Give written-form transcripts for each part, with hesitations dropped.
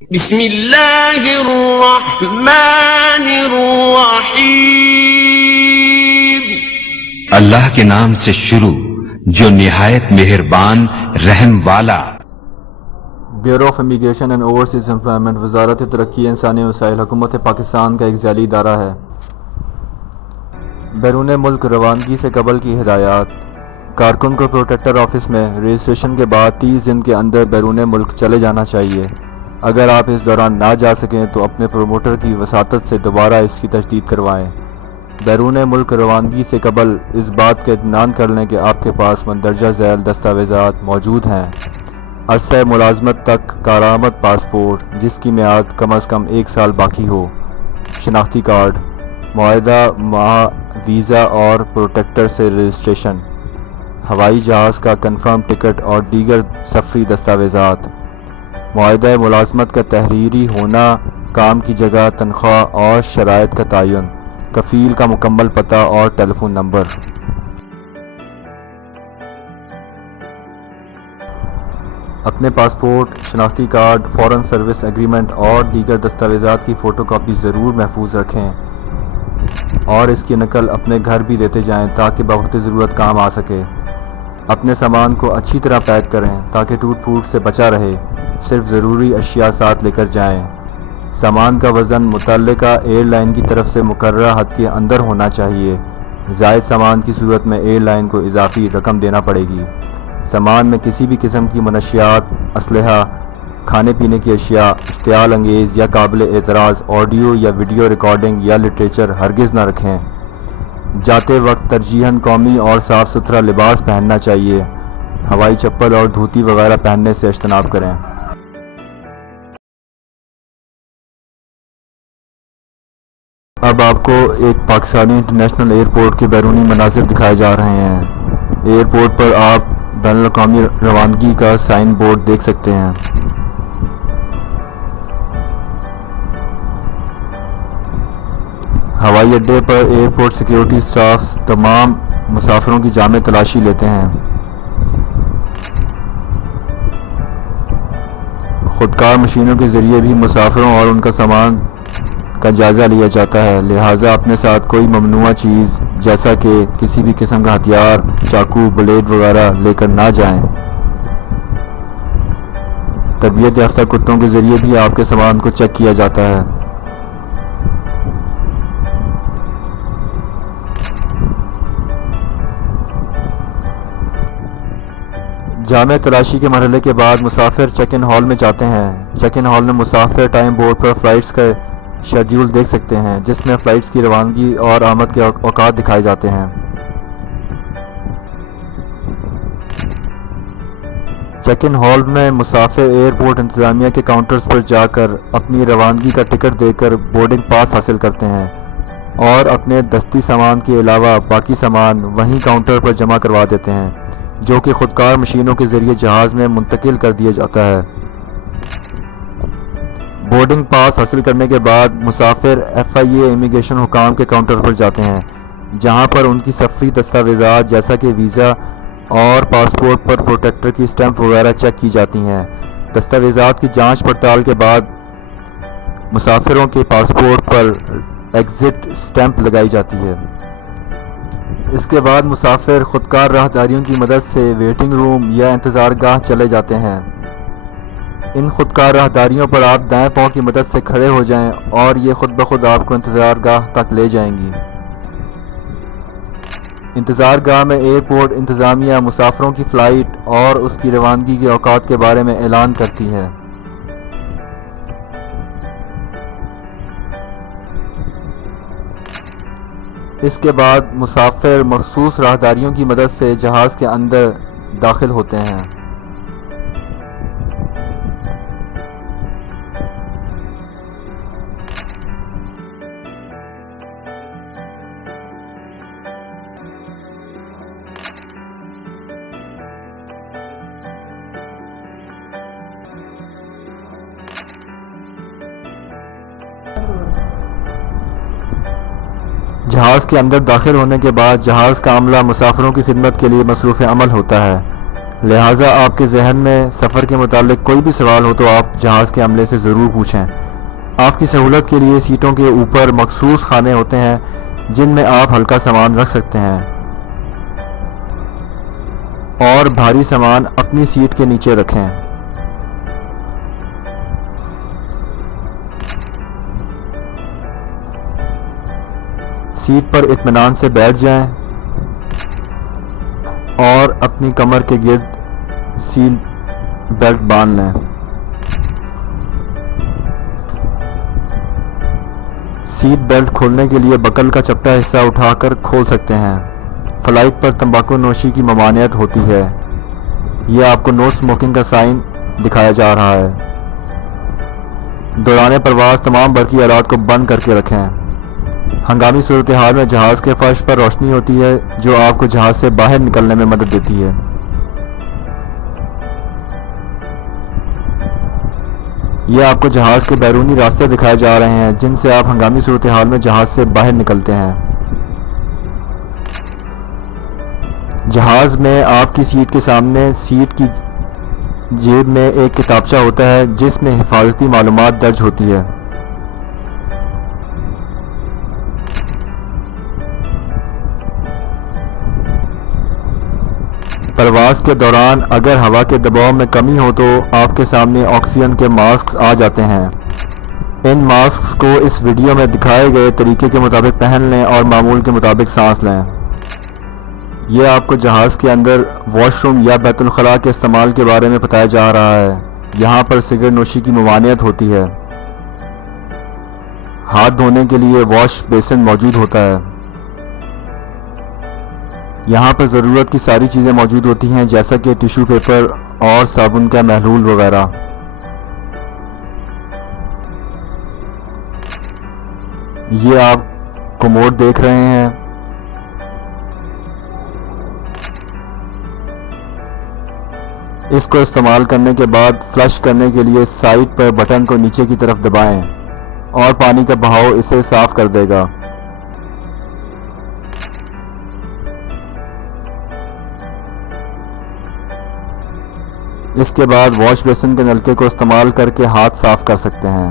بسم اللہ الرحمن الرحیم. اللہ کے نام سے شروع جو نہایت مہربان رحم والا. Bureau of immigration and overseas employment وزارت ترقی انسانی وسائل حکومت پاکستان کا ایک ذیلی ادارہ ہے. بیرون ملک روانگی سے قبل کی ہدایات. کارکن کو پروٹیکٹر آفس میں رجسٹریشن کے بعد 30 دن کے اندر بیرون ملک چلے جانا چاہیے. اگر آپ اس دوران نہ جا سکیں تو اپنے پروموٹر کی وساطت سے دوبارہ اس کی تجدید کروائیں. بیرون ملک روانگی سے قبل اس بات کا اطمینان کر لیں کہ آپ کے پاس مندرجہ ذیل دستاویزات موجود ہیں. عرصہ ملازمت تک کارآمد پاسپورٹ جس کی میعاد کم از کم 1 سال باقی ہو، شناختی کارڈ، معاہدہ ماہ ویزا اور پروٹیکٹر سے رجسٹریشن، ہوائی جہاز کا کنفرم ٹکٹ اور دیگر سفری دستاویزات، معاہدہ ملازمت کا تحریری ہونا، کام کی جگہ، تنخواہ اور شرائط کا تعین، کفیل کا مکمل پتہ اور ٹیلی فون نمبر. اپنے پاسپورٹ، شناختی کارڈ، فارن سروس ایگریمنٹ اور دیگر دستاویزات کی فوٹو کاپی ضرور محفوظ رکھیں اور اس کی نقل اپنے گھر بھی دیتے جائیں تاکہ بوقت ضرورت کام آ سکے. اپنے سامان کو اچھی طرح پیک کریں تاکہ ٹوٹ پھوٹ سے بچا رہے. صرف ضروری اشیاء ساتھ لے کر جائیں. سامان کا وزن متعلقہ ایئر لائن کی طرف سے مقررہ حد کے اندر ہونا چاہیے. زائد سامان کی صورت میں ایئر لائن کو اضافی رقم دینا پڑے گی. سامان میں کسی بھی قسم کی منشیات، اسلحہ، کھانے پینے کی اشیاء، اشتعال انگیز یا قابل اعتراض آڈیو یا ویڈیو ریکارڈنگ یا لٹریچر ہرگز نہ رکھیں. جاتے وقت ترجیحاً قومی اور صاف ستھرا لباس پہننا چاہیے. ہوائی چپل اور دھوتی وغیرہ پہننے سے اجتناب کریں. اب آپ کو ایک پاکستانی انٹرنیشنل ایئرپورٹ کے بیرونی مناظر دکھائے جا رہے ہیں. ایئرپورٹ پر آپ بین الاقوامی روانگی کا سائن بورڈ دیکھ سکتے ہیں. ہوائی اڈے پر ایئرپورٹ سیکیورٹی سٹاف تمام مسافروں کی جامع تلاشی لیتے ہیں. خودکار مشینوں کے ذریعے بھی مسافروں اور ان کا سامان کا جائزہ لیا جاتا ہے، لہٰذا اپنے ساتھ کوئی ممنوعہ چیز جیسا کہ کسی بھی قسم کا ہتھیار، چاقو، بلیڈ وغیرہ لے کر نہ جائیں. تربیت یافتہ کتوں کے ذریعے بھی آپ کے سامان کو چیک کیا جاتا ہے. جامع تلاشی کے مرحلے کے بعد مسافر چیک ان ہال میں جاتے ہیں. چیک ان ہال میں مسافر ٹائم بورڈ پر فلائٹس کا شیڈیول دیکھ سکتے ہیں جس میں فلائٹس کی روانگی اور آمد کے اوقات دکھائے جاتے ہیں. چیک ان ہال میں مسافر ایئرپورٹ انتظامیہ کے کاؤنٹرز پر جا کر اپنی روانگی کا ٹکٹ دے کر بورڈنگ پاس حاصل کرتے ہیں اور اپنے دستی سامان کے علاوہ باقی سامان وہیں کاؤنٹر پر جمع کروا دیتے ہیں جو کہ خودکار مشینوں کے ذریعے جہاز میں منتقل کر دیا جاتا ہے. بورڈنگ پاس حاصل کرنے کے بعد مسافر FIA امیگریشن حکام کے کاؤنٹر پر جاتے ہیں جہاں پر ان کی سفری دستاویزات جیسا کہ ویزا اور پاسپورٹ پر پروٹیکٹر کی اسٹیمپ وغیرہ چیک کی جاتی ہیں. دستاویزات کی جانچ پڑتال کے بعد مسافروں کے پاسپورٹ پر ایگزٹ اسٹیمپ لگائی جاتی ہے. اس کے بعد مسافر خودکار راہداریوں کی مدد سے ویٹنگ روم یا انتظار گاہ چلے جاتے ہیں. ان خودکار راہداریوں پر آپ دائیں پاؤں کی مدد سے کھڑے ہو جائیں اور یہ خود بخود آپ کو انتظار گاہ تک لے جائیں گی. انتظار گاہ میں ایئرپورٹ انتظامیہ مسافروں کی فلائٹ اور اس کی روانگی کے اوقات کے بارے میں اعلان کرتی ہے. اس کے بعد مسافر مخصوص راہداریوں کی مدد سے جہاز کے اندر داخل ہوتے ہیں. جہاز کے اندر داخل ہونے کے بعد جہاز کا عملہ مسافروں کی خدمت کے لیے مصروف عمل ہوتا ہے. لہٰذا آپ کے ذہن میں سفر کے متعلق کوئی بھی سوال ہو تو آپ جہاز کے عملے سے ضرور پوچھیں۔ آپ کی سہولت کے لیے سیٹوں کے اوپر مخصوص خانے ہوتے ہیں جن میں آپ ہلکا سامان رکھ سکتے ہیں اور بھاری سامان اپنی سیٹ کے نیچے رکھیں۔ سیٹ پر اطمینان سے بیٹھ جائیں اور اپنی کمر کے گرد سیٹ بیلٹ باندھ لیں۔ سیٹ بیلٹ کھولنے کے لیے بکل کا چپٹا حصہ اٹھا کر کھول سکتے ہیں۔ فلائٹ پر تمباکو نوشی کی ممانعت ہوتی ہے۔ یہ آپ کو نو اسموکنگ کا سائن دکھایا جا رہا ہے۔ دوران پرواز تمام برقی آلات کو بند کر کے رکھیں۔ ہنگامی صورتحال میں جہاز کے فرش پر روشنی ہوتی ہے جو آپ کو جہاز سے باہر نکلنے میں مدد دیتی ہے۔ یہ آپ کو جہاز کے بیرونی راستے دکھائے جا رہے ہیں جن سے آپ ہنگامی صورتحال میں جہاز سے باہر نکلتے ہیں۔ جہاز میں آپ کی سیٹ کے سامنے سیٹ کی جیب میں ایک کتابچہ ہوتا ہے جس میں حفاظتی معلومات درج ہوتی ہے۔ پرواز کے دوران اگر ہوا کے دباؤ میں کمی ہو تو آپ کے سامنے آکسیجن کے ماسک آ جاتے ہیں۔ ان ماسک کو اس ویڈیو میں دکھائے گئے طریقے کے مطابق پہن لیں اور معمول کے مطابق سانس لیں۔ یہ آپ کو جہاز کے اندر واش روم یا بیت الخلاء کے استعمال کے بارے میں بتایا جا رہا ہے۔ یہاں پر سگریٹ نوشی کی ممانعت ہوتی ہے۔ ہاتھ دھونے کے لیے واش بیسن موجود ہوتا ہے۔ یہاں پر ضرورت کی ساری چیزیں موجود ہوتی ہیں جیسا کہ ٹیشو پیپر اور صابن کا محلول وغیرہ۔ یہ آپ کموڈ دیکھ رہے ہیں۔ اس کو استعمال کرنے کے بعد فلش کرنے کے لیے سائڈ پر بٹن کو نیچے کی طرف دبائیں اور پانی کا بہاؤ اسے صاف کر دے گا۔ اس کے بعد واش بیسن کے نلکے کو استعمال کر کے ہاتھ صاف کر سکتے ہیں۔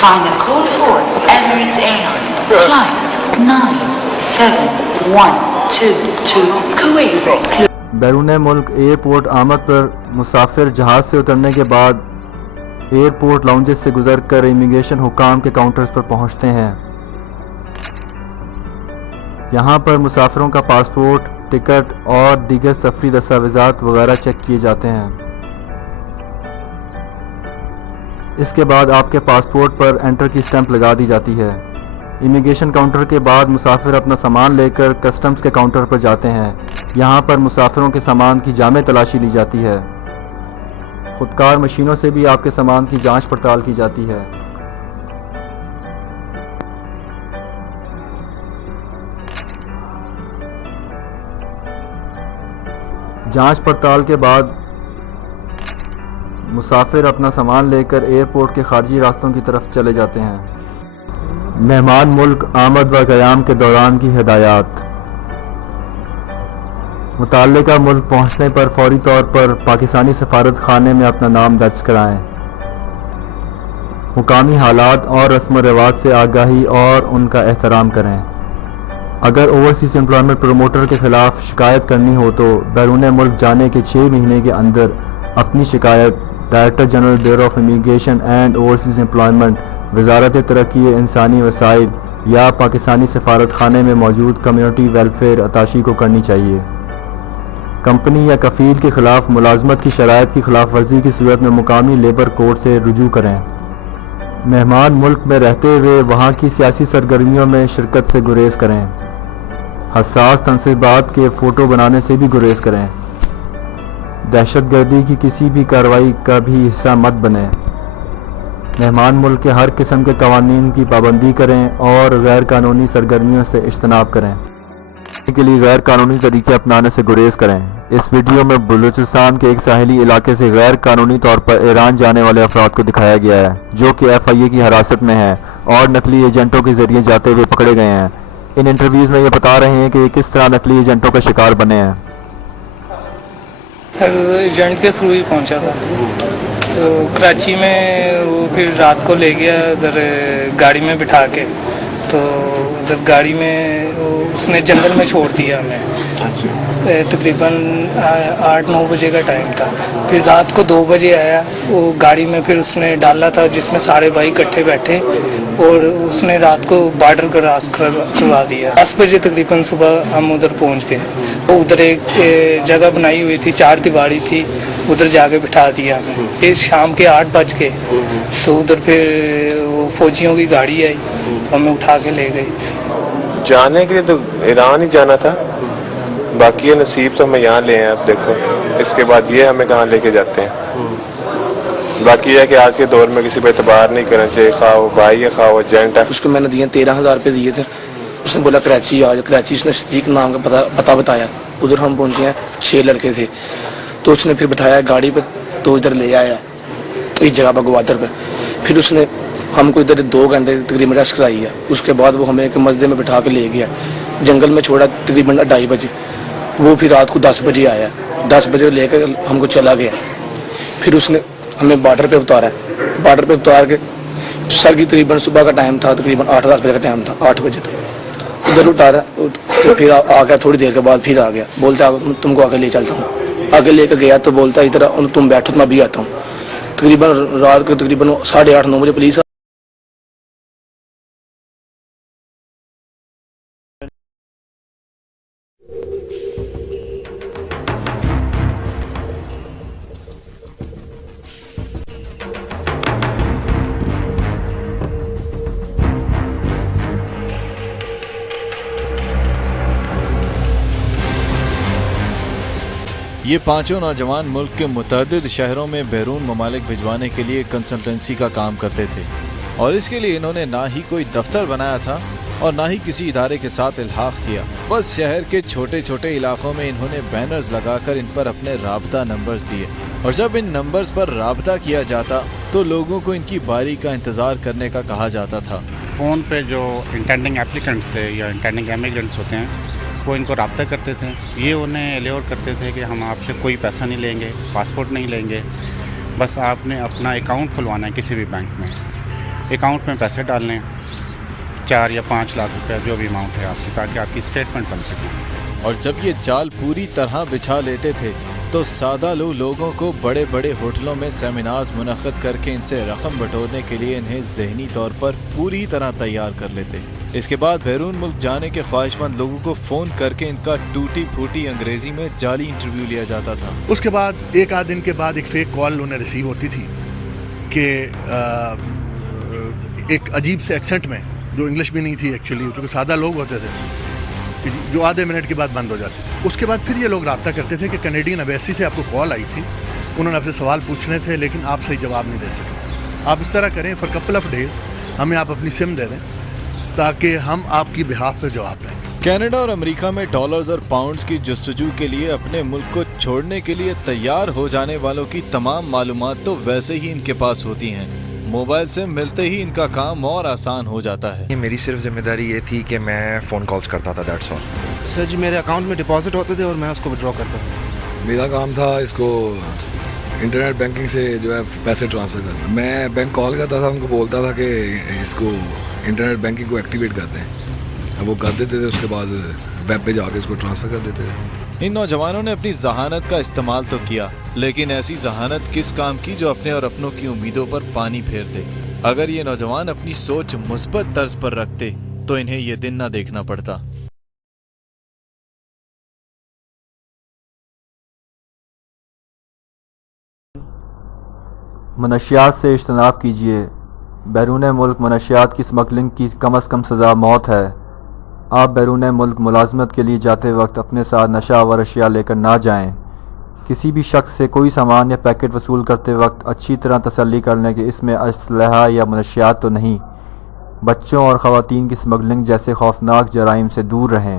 Final call for Emirates Airline Flight 9712 Kuwait. بیرون ملک ایئرپورٹ آمد پر مسافر جہاز سے اترنے کے بعد ایئرپورٹ لاؤنجز سے گزر کر امیگریشن حکام کے کاؤنٹرز پر پہنچتے ہیں۔ یہاں پر مسافروں کا پاسپورٹ، ٹکٹ اور دیگر سفری دستاویزات وغیرہ چیک کیے جاتے ہیں۔ اس کے بعد آپ کے پاسپورٹ پر انٹر کی اسٹمپ لگا دی جاتی ہے۔ امیگریشن کاؤنٹر کے بعد مسافر اپنا سامان لے کر کسٹمز کے کاؤنٹر پر جاتے ہیں۔ یہاں پر مسافروں کے سامان کی جامع تلاشی لی جاتی ہے۔ خودکار مشینوں سے بھی آپ کے سامان کی جانچ پڑتال کی جاتی ہے۔ جانچ پڑتال کے بعد مسافر اپنا سامان لے کر ایئرپورٹ کے خارجی راستوں کی طرف چلے جاتے ہیں۔ مہمان ملک آمد و قیام کے دوران کی ہدایات۔ متعلقہ ملک پہنچنے پر فوری طور پر پاکستانی سفارت خانے میں اپنا نام درج کرائیں۔ مقامی حالات اور رسم و رواج سے آگاہی اور ان کا احترام کریں۔ اگر اوورسیز امپلائمنٹ پروموٹر کے خلاف شکایت کرنی ہو تو بیرون ملک جانے کے 6 مہینے کے اندر اپنی شکایت director general bureau of immigration and overseas employment, وزارت ترقی انسانی وسائل یا پاکستانی سفارت خانے میں موجود کمیونٹی ویلفیئر اتاشی کو کرنی چاہیے۔ کمپنی یا کفیل کے خلاف ملازمت کی شرائط کی خلاف ورزی کی صورت میں مقامی لیبر کورٹ سے رجوع کریں۔ مہمان ملک میں رہتے ہوئے وہاں کی سیاسی سرگرمیوں میں شرکت سے گریز کریں۔ حساس تنصیبات کے فوٹو بنانے سے بھی گریز کریں۔ دہشت گردی کی کسی بھی کارروائی کا بھی حصہ مت بنیں۔ مہمان ملک کے ہر قسم کے قوانین کی پابندی کریں اور غیر قانونی سرگرمیوں سے اجتناب کریں۔ کے لیے غیر قانونی طریقے اپنانے سے گریز کریں۔ اس ویڈیو میں بلوچستان کے ایک ساحلی علاقے سے غیر قانونی طور پر ایران جانے والے افراد کو دکھایا گیا ہے جو کہ FIA کی حراست میں ہیں اور نقلی ایجنٹوں کے ذریعے جاتے ہوئے پکڑے گئے ہیں۔ ان انٹرویوز میں یہ بتا رہے ہیں کہ یہ کس طرح نقلی ایجنٹوں کا شکار بنے ہیں۔ ایجنٹ کے تھرو ہی پہنچا تھا تو کراچی میں وہ پھر رات کو لے گیا ادھر گاڑی میں بٹھا کے، تو ادھر گاڑی میں اس نے جنگل میں چھوڑ دیا ہمیں، تقریباً 8-9 بجے کا ٹائم تھا۔ پھر رات کو 2 بجے آیا، وہ گاڑی میں پھر اس نے ڈالا تھا جس میں سارے بھائی اکٹھے بیٹھے، اور اس نے رات کو بارڈر کراس کروا دیا۔ 10 بجے تقریباً صبح ہم ادھر پہنچ گئے۔ ادھر ایک جگہ بنائی ہوئی تھی، 4 دیواری تھی، ادھر جا کے بٹھا دیا ہمیں۔ پھر شام کے 8 بج کے تو ادھر پھر وہ فوجیوں کی گاڑی آئی، ہمیں اٹھا کے لے گئی۔ جانے کے لیے تو ایران ہی جانا تھا، باقی یہ نصیب تو ہمیں یہاں لے ہیں۔ اب دیکھو اس کے بعد یہ ہمیں کہاں لے کے جاتے ہیں۔ باقی یہ ہے کہ آج کے دور میں کسی پہ اعتبار نہیں کرنا چاہیے، خواہ وہ بھائی ہے خواہ وہ ایجنٹ ہے۔ اس کو میں نے دیے 13,000 روپے دیے تھے، اس نے بولا کراچی آ جاؤ۔ کراچی اس نے صدیق نام کا پتہ بتایا، ادھر ہم پہنچے ہیں، 6 لڑکے تھے، تو اس نے پھر بٹھایا گاڑی پہ تو ادھر لے آیا اس جگہ پر گوادر پہ۔ پھر اس نے ہم کو ادھر 2 گھنٹے تقریباً ریسٹ کرائی ہے۔ اس کے بعد وہ ہمیں ایک مسجد میں بٹھا کے لے گیا، جنگل میں چھوڑا تقریباً 2:30 بجے۔ وہ پھر رات کو 10 بجے آیا، 10 بجے لے کر ہم کو چلا گیا۔ پھر اس نے ہمیں بارڈر پہ اتارا، بارڈر پہ اتار کے سر کی تقریباً صبح کا ٹائم تھا، تقریباً 8-10 بجے کا ٹائم تھا، 8 بجے تک ادھر اتارا۔ پھر آ گیا، تھوڑی دیر کے بعد پھر آ گیا، بولتا تم کو آگے لے چلتا ہوں۔ آگے لے کے گیا تو بولتا ادھر تم بیٹھو تو میں بھی آتا ہوں۔ تقریباً رات کو تقریباً 8:30-9 بجے پولیس یہ پانچوں نوجوان ملک کے متعدد شہروں میں بیرون ممالک بھجوانے کے لیے کنسلٹنسی کا کام کرتے تھے، اور اس کے لیے انہوں نے نہ ہی کوئی دفتر بنایا تھا اور نہ ہی کسی ادارے کے ساتھ الحاق کیا۔ بس شہر کے چھوٹے چھوٹے علاقوں میں انہوں نے بینرز لگا کر ان پر اپنے رابطہ نمبرز دیے، اور جب ان نمبرز پر رابطہ کیا جاتا تو لوگوں کو ان کی باری کا انتظار کرنے کا کہا جاتا تھا۔ فون پہ جو انٹینڈنگ اپلیکنٹس سے یا انٹینڈنگ امیگرنٹس ہوتے ہیں وہ ان کو رابطہ کرتے تھے، یہ انہیں الیور کرتے تھے کہ ہم آپ سے کوئی پیسہ نہیں لیں گے، پاسپورٹ نہیں لیں گے، بس آپ نے اپنا اکاؤنٹ کھلوانا ہے کسی بھی بینک میں، اکاؤنٹ میں پیسے ڈالنے 4 یا 5 لاکھ روپے جو بھی اماؤنٹ ہے آپ کی، تاکہ آپ کی اسٹیٹمنٹ بن سکے۔ اور جب یہ جال پوری طرح بچھا لیتے تھے تو سادہ لوگوں کو بڑے بڑے ہوٹلوں میں سیمینارز منعقد کر کے ان سے رقم بٹورنے کے لیے انہیں ذہنی طور پر پوری طرح تیار کر لیتے۔ اس کے بعد بیرون ملک جانے کے خواہش مند لوگوں کو فون کر کے ان کا ٹوٹی پھوٹی انگریزی میں جعلی انٹرویو لیا جاتا تھا۔ اس کے بعد 1 دن کے بعد ایک فیک کال انہیں ریسیو ہوتی تھی کہ ایک عجیب سے ایکسنٹ میں، جو انگلش بھی نہیں تھی ایکچولی، کیونکہ سادہ لوگ ہوتے تھے، جو آدھے منٹ کے بعد بند ہو جاتی تھی۔ اس کے بعد پھر یہ لوگ رابطہ کرتے تھے کہ کینیڈین ایمبیسی سے آپ کو کال آئی تھی، انہوں نے آپ سے سوال پوچھنے تھے لیکن آپ صحیح جواب نہیں دے سکے، آپ اس طرح کریں فار کپل آف ڈیز ہمیں آپ اپنی سم دے دیں تاکہ ہم آپ کی بہاف پہ جواب دیں۔ کینیڈا اور امریکہ میں ڈالرز اور پاؤنڈز کی جستجو کے لیے اپنے ملک کو چھوڑنے کے لیے تیار ہو جانے والوں کی تمام معلومات تو ویسے ہی ان کے پاس ہوتی ہیں، موبائل سے ملتے ہی ان کا کام اور آسان ہو جاتا ہے۔ میری صرف ذمہ داری یہ تھی کہ میں فون کالز کرتا تھا، دیٹس آل۔ سر جی میرے اکاؤنٹ میں ڈپازٹ ہوتے تھے اور میں اس کو وڈرا کرتا تھا۔ میرا کام تھا اس کو انٹرنیٹ بینکنگ سے جو ہے پیسے ٹرانسفر کرنا۔ میں بینک کال کرتا تھا، ان کو بولتا تھا کہ اس کو انٹرنیٹ بینکنگ کو ایکٹیویٹ کر دیں، وہ کر دیتے تھے، اس کے بعد ویب پہ جا کے اس کو ٹرانسفر کر دیتے تھے۔ ان نوجوانوں نے اپنی ذہانت کا استعمال تو کیا، لیکن ایسی ذہانت کس کام کی جو اپنے اور اپنوں کی امیدوں پر پانی پھیر دے۔ اگر یہ نوجوان اپنی سوچ مثبت طرز پر رکھتے تو انہیں یہ دن نہ دیکھنا پڑتا۔ منشیات سے اجتناب کیجیے۔ بیرون ملک منشیات کی سمگلنگ کی کم از کم سزا موت ہے۔ آپ بیرون ملک ملازمت کے لیے جاتے وقت اپنے ساتھ نشہ آور اشیاء لے کر نہ جائیں۔ کسی بھی شخص سے کوئی سامان یا پیکٹ وصول کرتے وقت اچھی طرح تسلی کر لیں کہ اس میں اسلحہ یا منشیات تو نہیں۔ بچوں اور خواتین کی سمگلنگ جیسے خوفناک جرائم سے دور رہیں۔